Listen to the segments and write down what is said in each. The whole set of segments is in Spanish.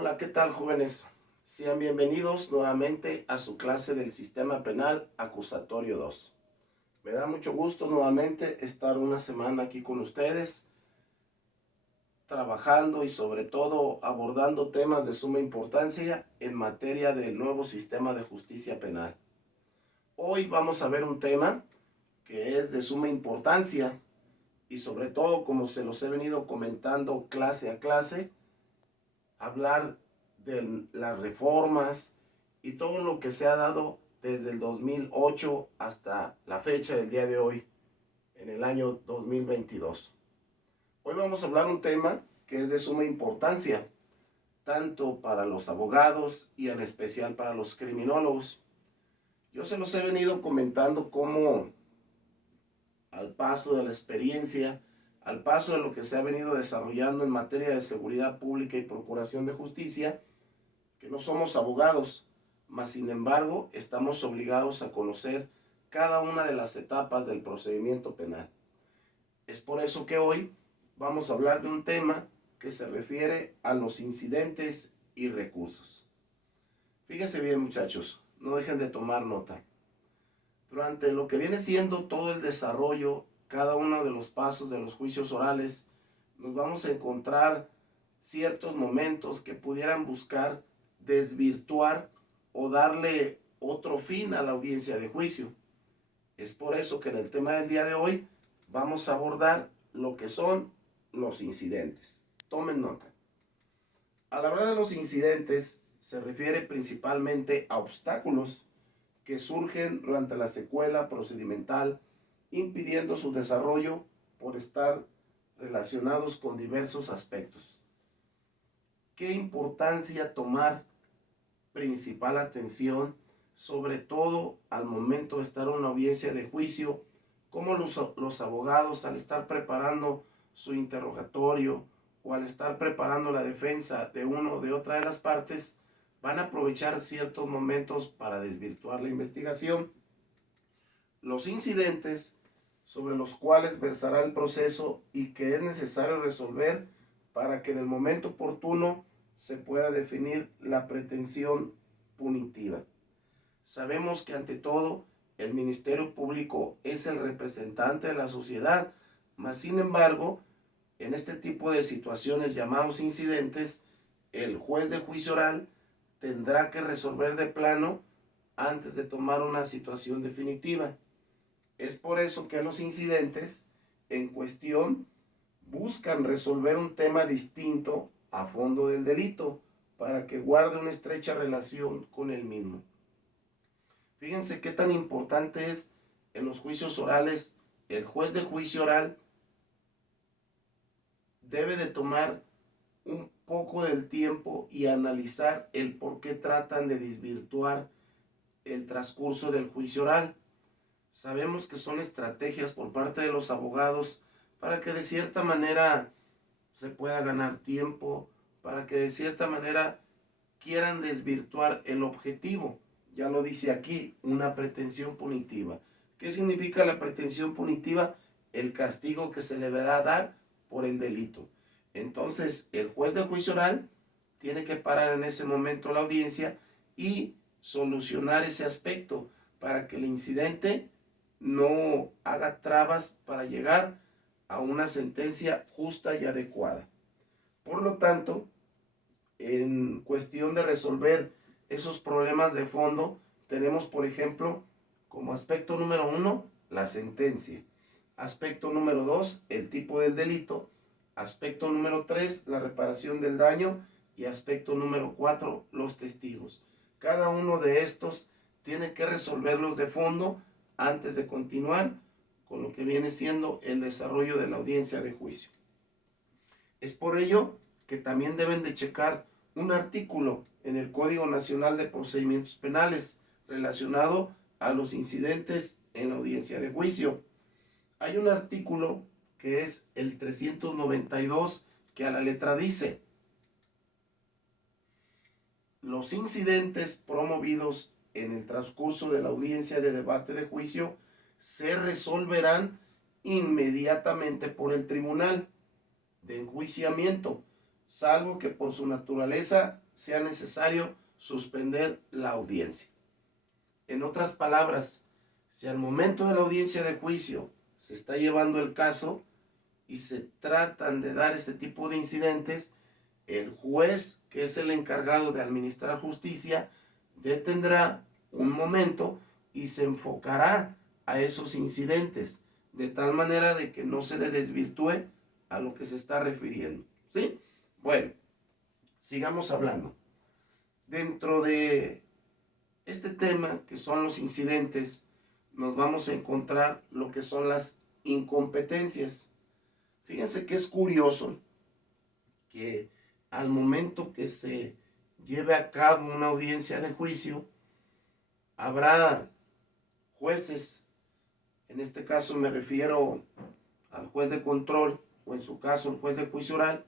Hola, ¿qué tal, jóvenes? Sean bienvenidos nuevamente a su clase del Sistema Penal Acusatorio 2. Me da mucho gusto nuevamente estar una semana aquí con ustedes, trabajando y sobre todo abordando temas de suma importancia en materia del nuevo sistema de justicia penal. Hoy vamos a ver un tema que es de suma importancia y sobre todo, como se los he venido comentando clase a clase, hablar de las reformas y todo lo que se ha dado desde el 2008 hasta la fecha del día de hoy, en el año 2022. Hoy vamos a hablar un tema que es de suma importancia, tanto para los abogados y en especial para los criminólogos. Yo se los he venido comentando cómo al paso de la experiencia, al paso de lo que se ha venido desarrollando en materia de seguridad pública y procuración de justicia, que no somos abogados, mas sin embargo estamos obligados a conocer cada una de las etapas del procedimiento penal. Es por eso que hoy vamos a hablar de un tema que se refiere a los incidentes y recursos. Fíjense bien, muchachos, no dejen de tomar nota. Durante lo que viene siendo todo el desarrollo, cada uno de los pasos de los juicios orales, nos vamos a encontrar ciertos momentos que pudieran buscar desvirtuar o darle otro fin a la audiencia de juicio. Es por eso que en el tema del día de hoy vamos a abordar lo que son los incidentes. Tomen nota. A la hora de los incidentes se refiere principalmente a obstáculos que surgen durante la secuela procedimental, impidiendo su desarrollo por estar relacionados con diversos aspectos. ¿Qué importancia tomar principal atención, sobre todo al momento de estar en una audiencia de juicio, cómo los abogados al estar preparando su interrogatorio o al estar preparando la defensa de una o de otra de las partes, van a aprovechar ciertos momentos para desvirtuar la investigación? Los incidentes sobre los cuales versará el proceso y que es necesario resolver para que en el momento oportuno se pueda definir la pretensión punitiva. Sabemos que ante todo el Ministerio Público es el representante de la sociedad, mas sin embargo, en este tipo de situaciones llamados incidentes, el juez de juicio oral tendrá que resolver de plano antes de tomar una situación definitiva. Es por eso que los incidentes en cuestión buscan resolver un tema distinto a fondo del delito para que guarde una estrecha relación con el mismo. Fíjense qué tan importante es en los juicios orales. El juez de juicio oral debe de tomar un poco del tiempo y analizar el por qué tratan de desvirtuar el transcurso del juicio oral. Sabemos que son estrategias por parte de los abogados para que de cierta manera se pueda ganar tiempo, para que de cierta manera quieran desvirtuar el objetivo. Ya lo dice aquí, una pretensión punitiva. ¿Qué significa la pretensión punitiva? El castigo que se le deberá dar por el delito. Entonces, el juez de juicio oral tiene que parar en ese momento la audiencia y solucionar ese aspecto para que el incidente no haga trabas para llegar a una sentencia justa y adecuada. Por lo tanto, en cuestión de resolver esos problemas de fondo, tenemos, por ejemplo, como aspecto número 1, la sentencia. Aspecto número 2, el tipo del delito. Aspecto número 3, la reparación del daño. Y aspecto número 4, los testigos. Cada uno de estos tiene que resolverlos de fondo antes de continuar con lo que viene siendo el desarrollo de la audiencia de juicio. Es por ello que también deben de checar un artículo en el Código Nacional de Procedimientos Penales relacionado a los incidentes en la audiencia de juicio. Hay un artículo que es el 392 que a la letra dice: los incidentes promovidos en el transcurso de la audiencia de debate de juicio se resolverán inmediatamente por el tribunal de enjuiciamiento salvo que por su naturaleza sea necesario suspender la audiencia. En otras palabras, si al momento de la audiencia de juicio se está llevando el caso y se tratan de dar este tipo de incidentes, el juez, que es el encargado de administrar justicia, detendrá un momento y se enfocará a esos incidentes, de tal manera de que no se le desvirtúe a lo que se está refiriendo. ¿Sí? Bueno, sigamos hablando. Dentro de este tema, que son los incidentes, nos vamos a encontrar lo que son las incompetencias. Fíjense que es curioso que al momento que se lleve a cabo una audiencia de juicio, habrá jueces, en este caso me refiero al juez de control, o en su caso el juez de juicio oral,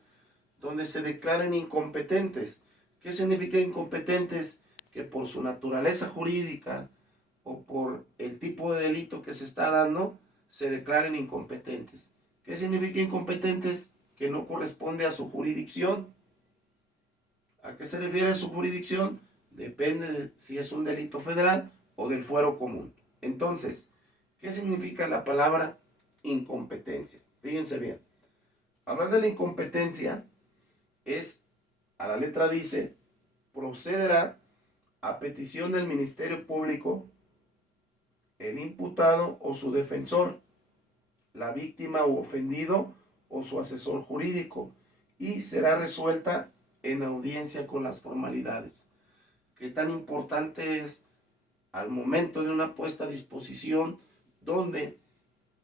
donde se declaren incompetentes. ¿Qué significa incompetentes? Que por su naturaleza jurídica o por el tipo de delito que se está dando, se declaren incompetentes. ¿Qué significa incompetentes? Que no corresponde a su jurisdicción. ¿A qué se refiere su jurisdicción? Depende de si es un delito federal o del fuero común. Entonces, ¿qué significa la palabra incompetencia? Fíjense bien. Hablar de la incompetencia es, a la letra dice, procederá a petición del Ministerio Público, el imputado o su defensor, la víctima u ofendido o su asesor jurídico, y será resuelta en audiencia con las formalidades. ¿Qué tan importante es al momento de una puesta a disposición donde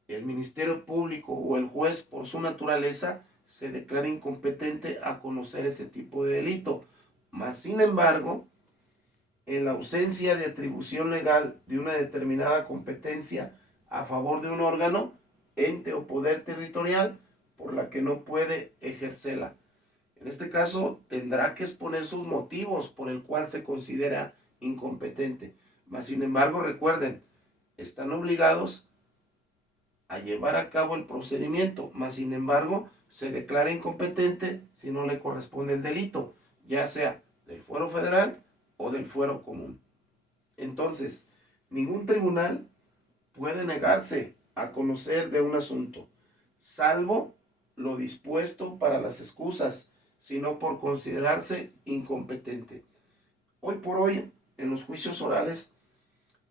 el Ministerio Público o el juez, por su naturaleza, se declara incompetente a conocer ese tipo de delito? Mas, sin embargo, en la ausencia de atribución legal de una determinada competencia a favor de un órgano, ente o poder territorial por la que no puede ejercerla. En este caso, tendrá que exponer sus motivos por el cual se considera incompetente. Mas, sin embargo, recuerden, están obligados a llevar a cabo el procedimiento, mas, sin embargo, se declara incompetente si no le corresponde el delito, ya sea del fuero federal o del fuero común. Entonces, ningún tribunal puede negarse a conocer de un asunto, salvo lo dispuesto para las excusas, sino por considerarse incompetente. Hoy por hoy, en los juicios orales,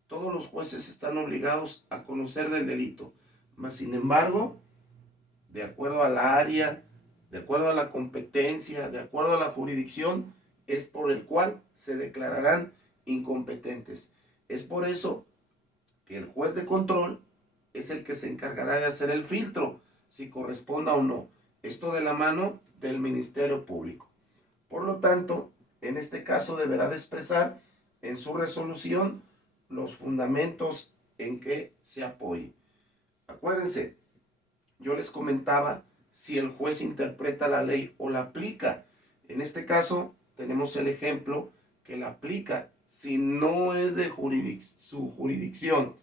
todos los jueces están obligados a conocer del delito, mas sin embargo, de acuerdo al área, de acuerdo a la competencia, de acuerdo a la jurisdicción, es por el cual se declararán incompetentes. Es por eso que el juez de control es el que se encargará de hacer el filtro, si corresponda o no. Esto de la mano del Ministerio Público. Por lo tanto, en este caso deberá de expresar en su resolución los fundamentos en que se apoye. Acuérdense, yo les comentaba si el juez interpreta la ley o la aplica. En este caso, tenemos el ejemplo que la aplica. Si no es de su jurisdicción,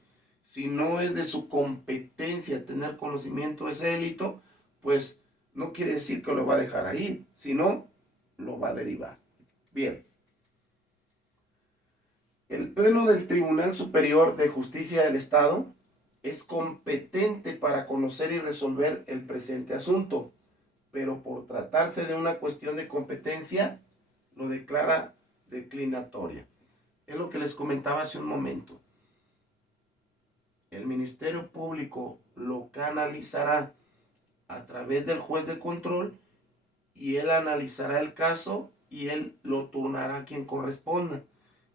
si no es de su competencia tener conocimiento de ese delito, pues no quiere decir que lo va a dejar ahí, sino lo va a derivar. Bien. El Pleno del Tribunal Superior de Justicia del Estado es competente para conocer y resolver el presente asunto, pero por tratarse de una cuestión de competencia, lo declara declinatoria. Es lo que les comentaba hace un momento. El Ministerio Público lo canalizará a través del juez de control y él analizará el caso y él lo turnará a quien corresponda.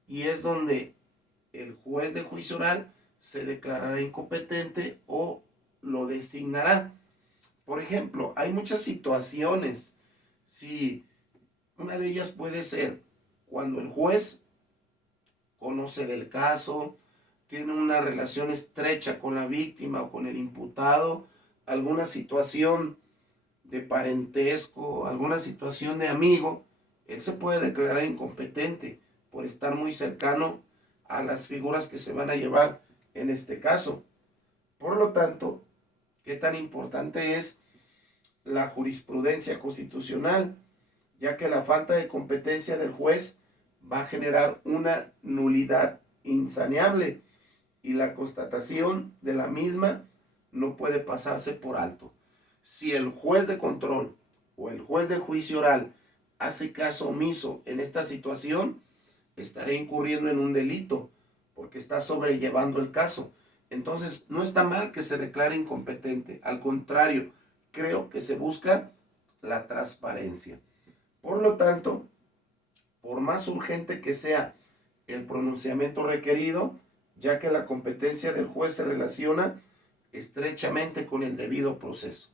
Y es donde el juez de juicio oral se declarará incompetente o lo designará. Por ejemplo, hay muchas situaciones. Si una de ellas puede ser cuando el juez conoce del caso, tiene una relación estrecha con la víctima o con el imputado, alguna situación de parentesco, alguna situación de amigo, él se puede declarar incompetente por estar muy cercano a las figuras que se van a llevar en este caso. Por lo tanto, ¿qué tan importante es la jurisprudencia constitucional? ya que la falta de competencia del juez va a generar una nulidad insaneable y la constatación de la misma no puede pasarse por alto. Si el juez de control o el juez de juicio oral hace caso omiso en esta situación, estará incurriendo en un delito porque está sobrellevando el caso. Entonces, no está mal que se declare incompetente. Al contrario, creo que se busca la transparencia. Por lo tanto, por más urgente que sea el pronunciamiento requerido, ya que la competencia del juez se relaciona estrechamente con el debido proceso.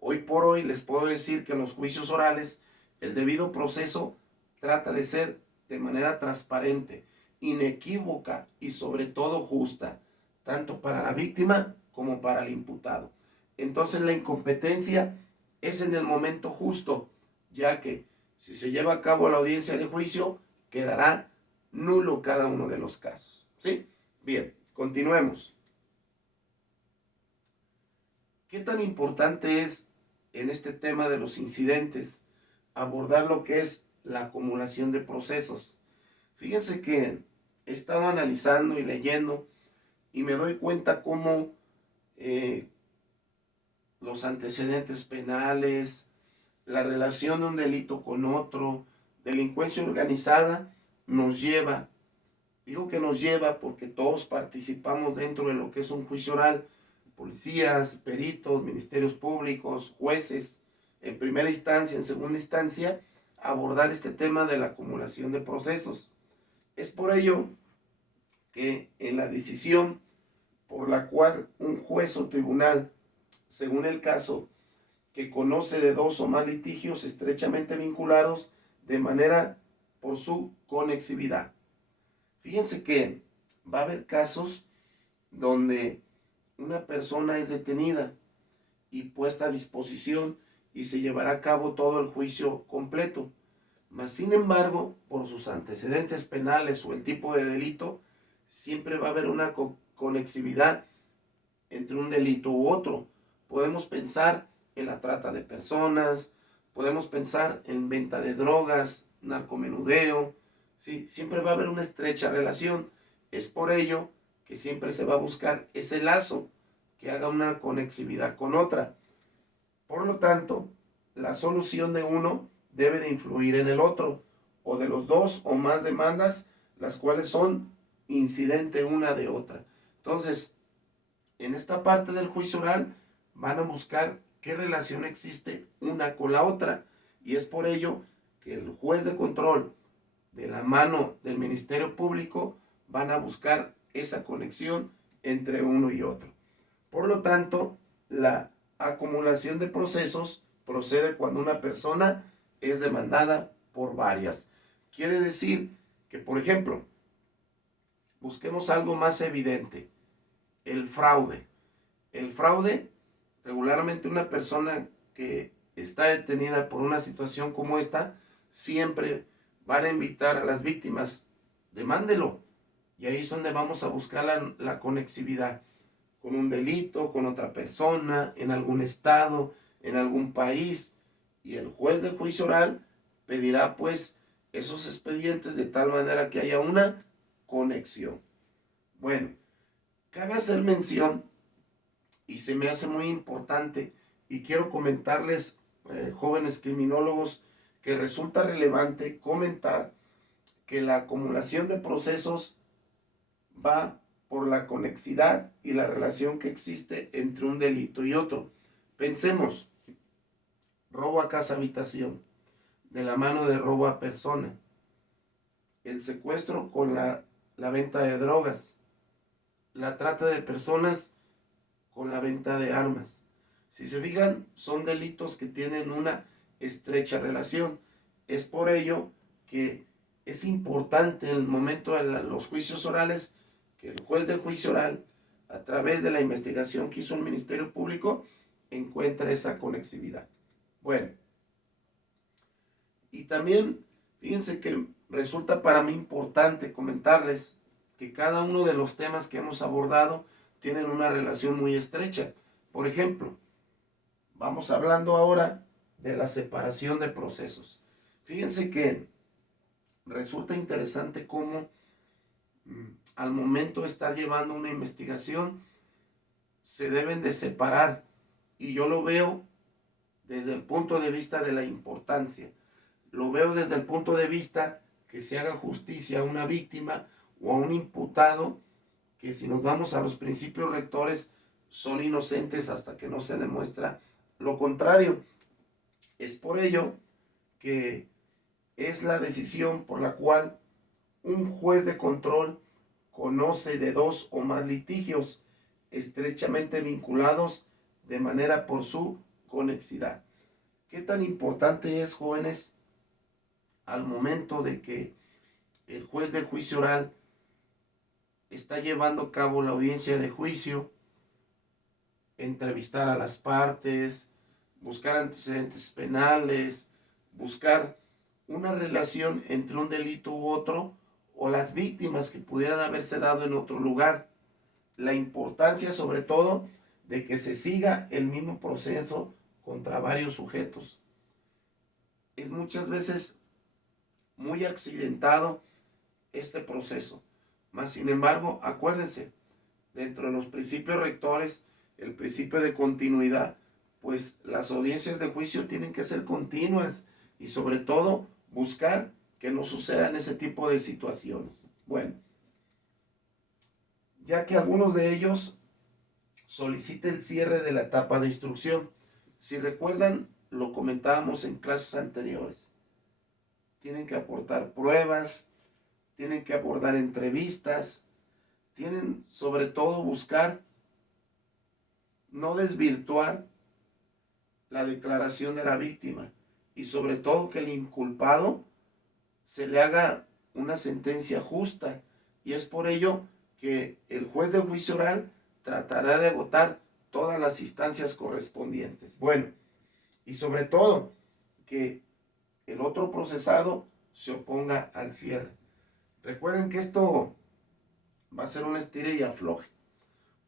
Hoy por hoy les puedo decir que en los juicios orales el debido proceso trata de ser de manera transparente, inequívoca y sobre todo justa, tanto para la víctima como para el imputado. Entonces la incompetencia es en el momento justo, ya que si se lleva a cabo la audiencia de juicio, quedará nulo cada uno de los casos. ¿Sí? Bien, continuemos. ¿Qué tan importante es en este tema de los incidentes abordar lo que es la acumulación de procesos? Fíjense que he estado analizando y leyendo y me doy cuenta cómo los antecedentes penales, la relación de un delito con otro, delincuencia organizada, nos lleva, digo que nos lleva porque todos participamos dentro de lo que es un juicio oral, policías, peritos, ministerios públicos, jueces, en primera instancia, en segunda instancia, abordar este tema de la acumulación de procesos. Es por ello que en la decisión por la cual un juez o tribunal, según el caso, que conoce de dos o más litigios estrechamente vinculados de manera por su conexividad. Fíjense que va a haber casos donde una persona es detenida y puesta a disposición y se llevará a cabo todo el juicio completo. Mas, sin embargo, por sus antecedentes penales o el tipo de delito, siempre va a haber una conexividad entre un delito u otro. Podemos pensar en la trata de personas, podemos pensar en venta de drogas, narcomenudeo, ¿sí? Siempre va a haber una estrecha relación. Es por ello que siempre se va a buscar ese lazo que haga una conexividad con otra. Por lo tanto, la solución de uno debe de influir en el otro, o de los dos o más demandas, las cuales son incidente una de otra. Entonces, en esta parte del juicio oral van a buscar qué relación existe una con la otra, y es por ello que el juez de control, de la mano del Ministerio Público, van a buscar esa conexión entre uno y otro. Por lo tanto, la acumulación de procesos procede cuando una persona es demandada por varias. Quiere decir que, por ejemplo, busquemos algo más evidente, el fraude. El fraude, regularmente una persona que está detenida por una situación como esta, siempre van a invitar a las víctimas, demándelo. Y ahí es donde vamos a buscar la conexividad con un delito, con otra persona, en algún estado, en algún país. Y el juez de juicio oral pedirá pues esos expedientes de tal manera que haya una conexión. Bueno, cabe hacer mención, y se me hace muy importante, y quiero comentarles, jóvenes criminólogos, que resulta relevante comentar que la acumulación de procesos va por la conexidad y la relación que existe entre un delito y otro. Pensemos, robo a casa habitación, de la mano de robo a persona, el secuestro con la venta de drogas, la trata de personas con la venta de armas. Si se fijan, son delitos que tienen una estrecha relación. Es por ello que es importante en el momento de los juicios orales que el juez de juicio oral, a través de la investigación que hizo el Ministerio Público, encuentre esa conexividad. Bueno, y también fíjense que resulta para mí importante comentarles que cada uno de los temas que hemos abordado tienen una relación muy estrecha. Por ejemplo, vamos hablando ahora de la separación de procesos. Fíjense que resulta interesante cómo al momento de estar llevando una investigación se deben de separar, y yo lo veo desde el punto de vista de la importancia. Lo veo desde el punto de vista que se haga justicia a una víctima o a un imputado que, si nos vamos a los principios rectores, son inocentes hasta que no se demuestra lo contrario. Es por ello que es la decisión por la cual un juez de control conoce de dos o más litigios estrechamente vinculados de manera por su conexidad. ¿Qué tan importante es, jóvenes, al momento de que el juez de juicio oral está llevando a cabo la audiencia de juicio, entrevistar a las partes, buscar antecedentes penales, buscar una relación entre un delito u otro, o las víctimas que pudieran haberse dado en otro lugar? La importancia, sobre todo, de que se siga el mismo proceso contra varios sujetos. Es muchas veces muy accidentado este proceso. Mas, sin embargo, acuérdense, dentro de los principios rectores, el principio de continuidad, pues las audiencias de juicio tienen que ser continuas y, sobre todo, buscar que no sucedan ese tipo de situaciones. Bueno, ya que algunos de ellos soliciten el cierre de la etapa de instrucción. Si recuerdan, lo comentábamos en clases anteriores. Tienen que aportar pruebas, tienen que abordar entrevistas, tienen sobre todo buscar no desvirtuar la declaración de la víctima, y sobre todo que el inculpado se le haga una sentencia justa, y es por ello que el juez de juicio oral tratará de agotar todas las instancias correspondientes. Bueno, y sobre todo que el otro procesado se oponga al cierre. Recuerden que esto va a ser un estire y afloje.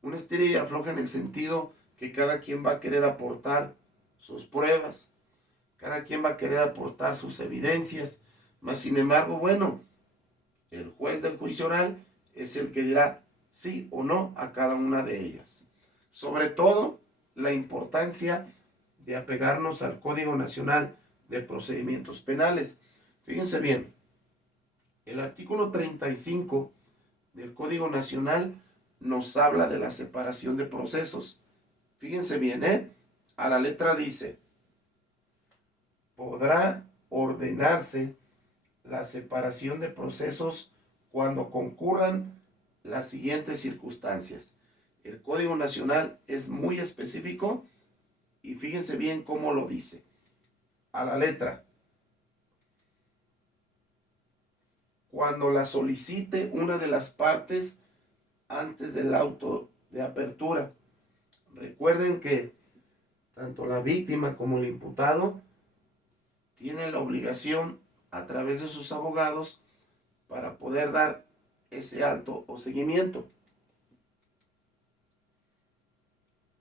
Un estire y afloje en el sentido que cada quien va a querer aportar sus pruebas, cada quien va a querer aportar sus evidencias, mas sin embargo, bueno, el juez del juicio oral es el que dirá sí o no a cada una de ellas. Sobre todo, la importancia de apegarnos al Código Nacional de Procedimientos Penales. Fíjense bien, el artículo 35 del Código Nacional nos habla de la separación de procesos. Fíjense bien, a la letra dice: podrá ordenarse la separación de procesos cuando concurran las siguientes circunstancias. El Código Nacional es muy específico y fíjense bien cómo lo dice. A la letra: cuando la solicite una de las partes antes del auto de apertura. Recuerden que tanto la víctima como el imputado tienen la obligación, a través de sus abogados, para poder dar ese alto o seguimiento.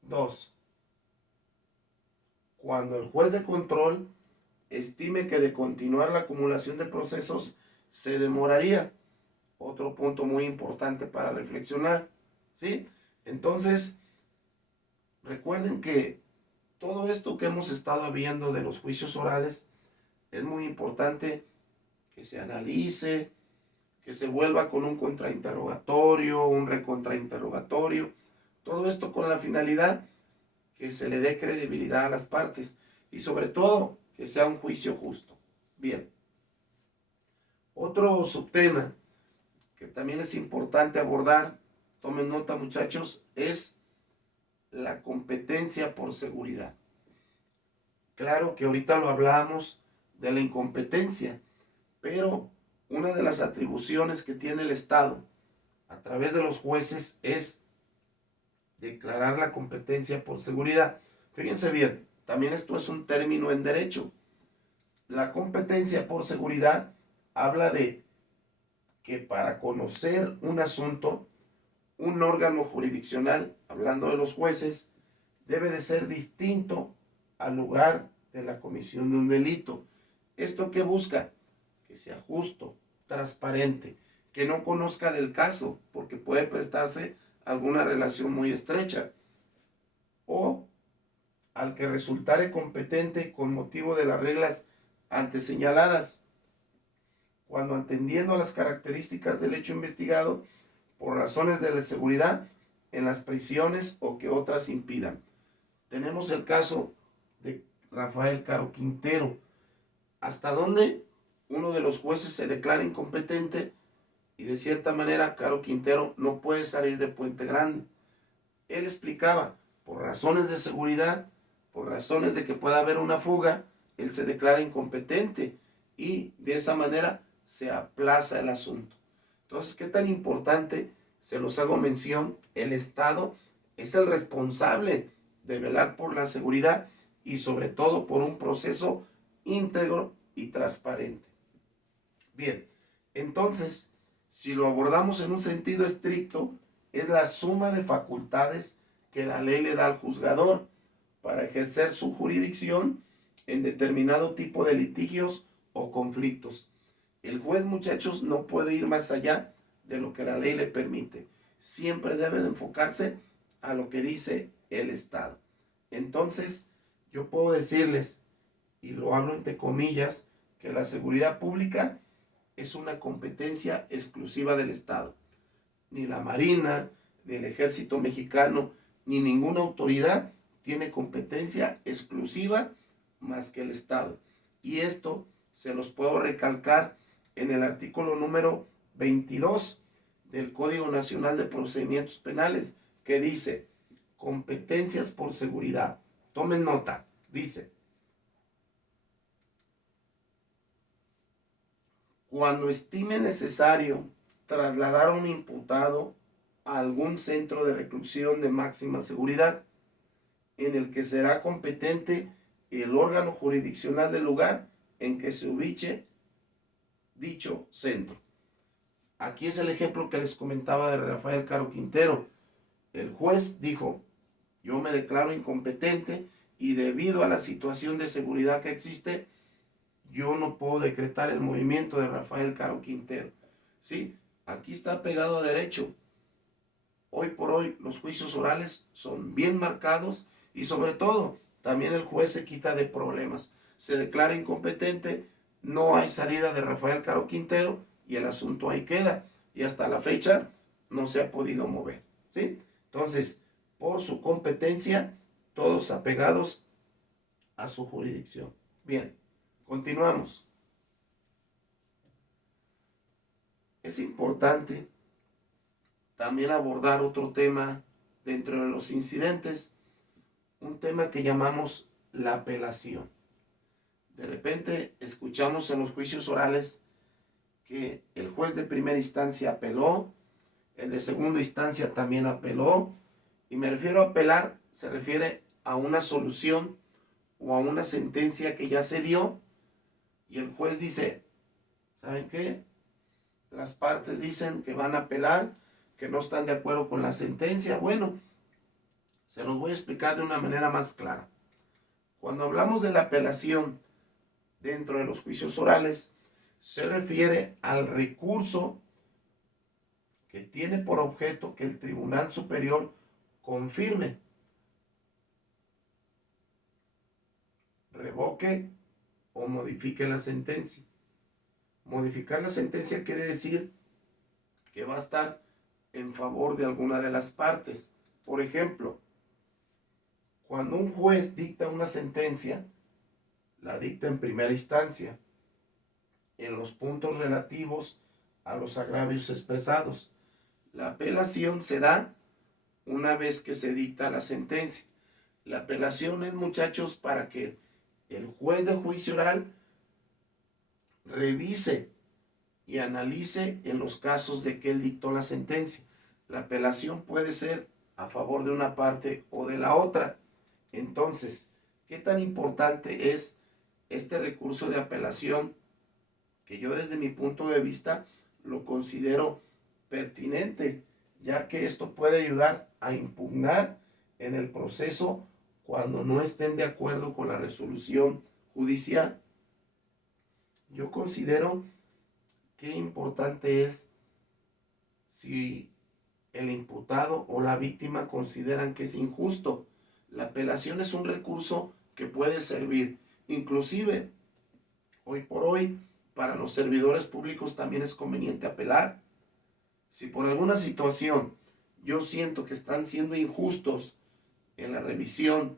2. Cuando el juez de control estime que de continuar la acumulación de procesos se demoraría. Otro punto muy importante para reflexionar, ¿sí? Entonces, recuerden que todo esto que hemos estado viendo de los juicios orales es muy importante que se analice, que se vuelva con un contrainterrogatorio, un recontrainterrogatorio, todo esto con la finalidad que se le dé credibilidad a las partes y sobre todo que sea un juicio justo. Bien, otro subtema que también es importante abordar, tomen nota muchachos, es la competencia por seguridad. Claro que ahorita lo hablamos de la incompetencia, pero una de las atribuciones que tiene el Estado a través de los jueces es declarar la competencia por seguridad. Fíjense bien, también esto es un término en derecho. La competencia por seguridad habla de que para conocer un asunto, un órgano jurisdiccional, hablando de los jueces, debe de ser distinto al lugar de la comisión de un delito. ¿Esto qué busca? Que sea justo, transparente, que no conozca del caso, porque puede prestarse a alguna relación muy estrecha, o al que resultare competente con motivo de las reglas antes señaladas, cuando atendiendo a las características del hecho investigado, por razones de la seguridad, en las prisiones o que otras impidan. Tenemos el caso de Rafael Caro Quintero, hasta donde uno de los jueces se declara incompetente y de cierta manera Caro Quintero no puede salir de Puente Grande. Él explicaba, por razones de seguridad, por razones de que pueda haber una fuga, él se declara incompetente y de esa manera se aplaza el asunto. Entonces, ¿qué tan importante? Se los hago mención, el Estado es el responsable de velar por la seguridad y sobre todo por un proceso íntegro y transparente. Bien, entonces, si lo abordamos en un sentido estricto, es la suma de facultades que la ley le da al juzgador para ejercer su jurisdicción en determinado tipo de litigios o conflictos. El juez, muchachos, no puede ir más allá de lo que la ley le permite. Siempre debe de enfocarse a lo que dice el Estado. Entonces, yo puedo decirles, y lo hablo entre comillas, que la seguridad pública es una competencia exclusiva del Estado. Ni la Marina, ni el Ejército Mexicano, ni ninguna autoridad tiene competencia exclusiva más que el Estado. Y esto se los puedo recalcar en el artículo número 22 del Código Nacional de Procedimientos Penales, que dice, competencias por seguridad. Tomen nota, dice, cuando estime necesario trasladar a un imputado a algún centro de reclusión de máxima seguridad, en el que será competente el órgano jurisdiccional del lugar en que se ubique dicho centro. Aquí es el ejemplo que les comentaba de Rafael Caro Quintero. El juez dijo, yo me declaro incompetente y debido a la situación de seguridad que existe, yo no puedo decretar el movimiento de Rafael Caro Quintero. ¿Sí? Aquí está pegado a derecho. Hoy por hoy los juicios orales son bien marcados y sobre todo también el juez se quita de problemas. Se declara incompetente, no hay salida de Rafael Caro Quintero y el asunto ahí queda. Y hasta la fecha no se ha podido mover. ¿Sí? Entonces, por su competencia, todos apegados a su jurisdicción. Bien, continuamos. Es importante también abordar otro tema dentro de los incidentes, un tema que llamamos la apelación. De repente escuchamos en los juicios orales que el juez de primera instancia apeló, el de segunda instancia también apeló, y me refiero a apelar, se refiere a una solución o a una sentencia que ya se dio, y el juez dice, ¿saben qué? Las partes dicen que van a apelar, que no están de acuerdo con la sentencia. Bueno, se los voy a explicar de una manera más clara. Cuando hablamos de la apelación dentro de los juicios orales, se refiere al recurso que tiene por objeto que el Tribunal Superior confirme, revoque o modifique la sentencia. Modificar la sentencia quiere decir que va a estar en favor de alguna de las partes. Por ejemplo, cuando un juez dicta una sentencia, la dicta en primera instancia, en los puntos relativos a los agravios expresados. La apelación se da una vez que se dicta la sentencia. La apelación es, muchachos, para que el juez de juicio oral revise y analice en los casos de que él dictó la sentencia. La apelación puede ser a favor de una parte o de la otra. Entonces, ¿qué tan importante es este recurso de apelación? Que yo desde mi punto de vista lo considero pertinente, ya que esto puede ayudar a impugnar en el proceso cuando no estén de acuerdo con la resolución judicial. yo considero que importante es si el imputado o la víctima consideran que es injusto. La apelación es un recurso que puede servir. Inclusive, hoy por hoy, para los servidores públicos también es conveniente apelar. Si por alguna situación yo siento que están siendo injustos en la revisión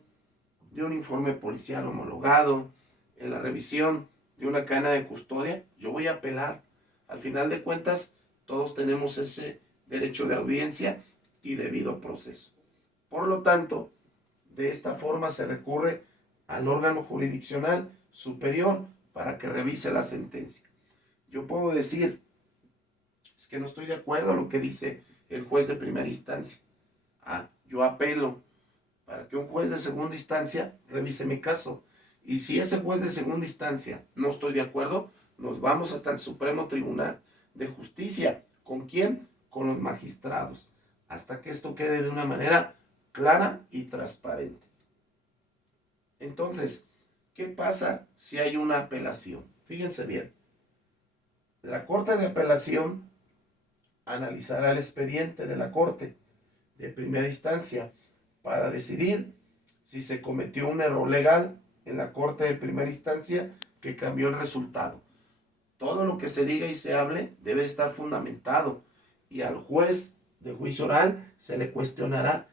de un informe policial homologado, en la revisión de una cadena de custodia, yo voy a apelar. Al final de cuentas, todos tenemos ese derecho de audiencia y debido proceso. Por lo tanto, de esta forma se recurre al órgano jurisdiccional superior para que revise la sentencia. Yo puedo decir, es que no estoy de acuerdo a lo que dice el juez de primera instancia. Yo apelo para que un juez de segunda instancia revise mi caso. Y si ese juez de segunda instancia no estoy de acuerdo, nos vamos hasta el Supremo Tribunal de Justicia. ¿Con quién? Con los magistrados. Hasta que esto quede de una manera clara y transparente. Entonces, ¿qué pasa si hay una apelación? Fíjense bien. La Corte de Apelación analizará el expediente de la Corte de primera instancia para decidir si se cometió un error legal en la Corte de primera instancia que cambió el resultado. Todo lo que se diga y se hable debe estar fundamentado y al juez de juicio oral se le cuestionará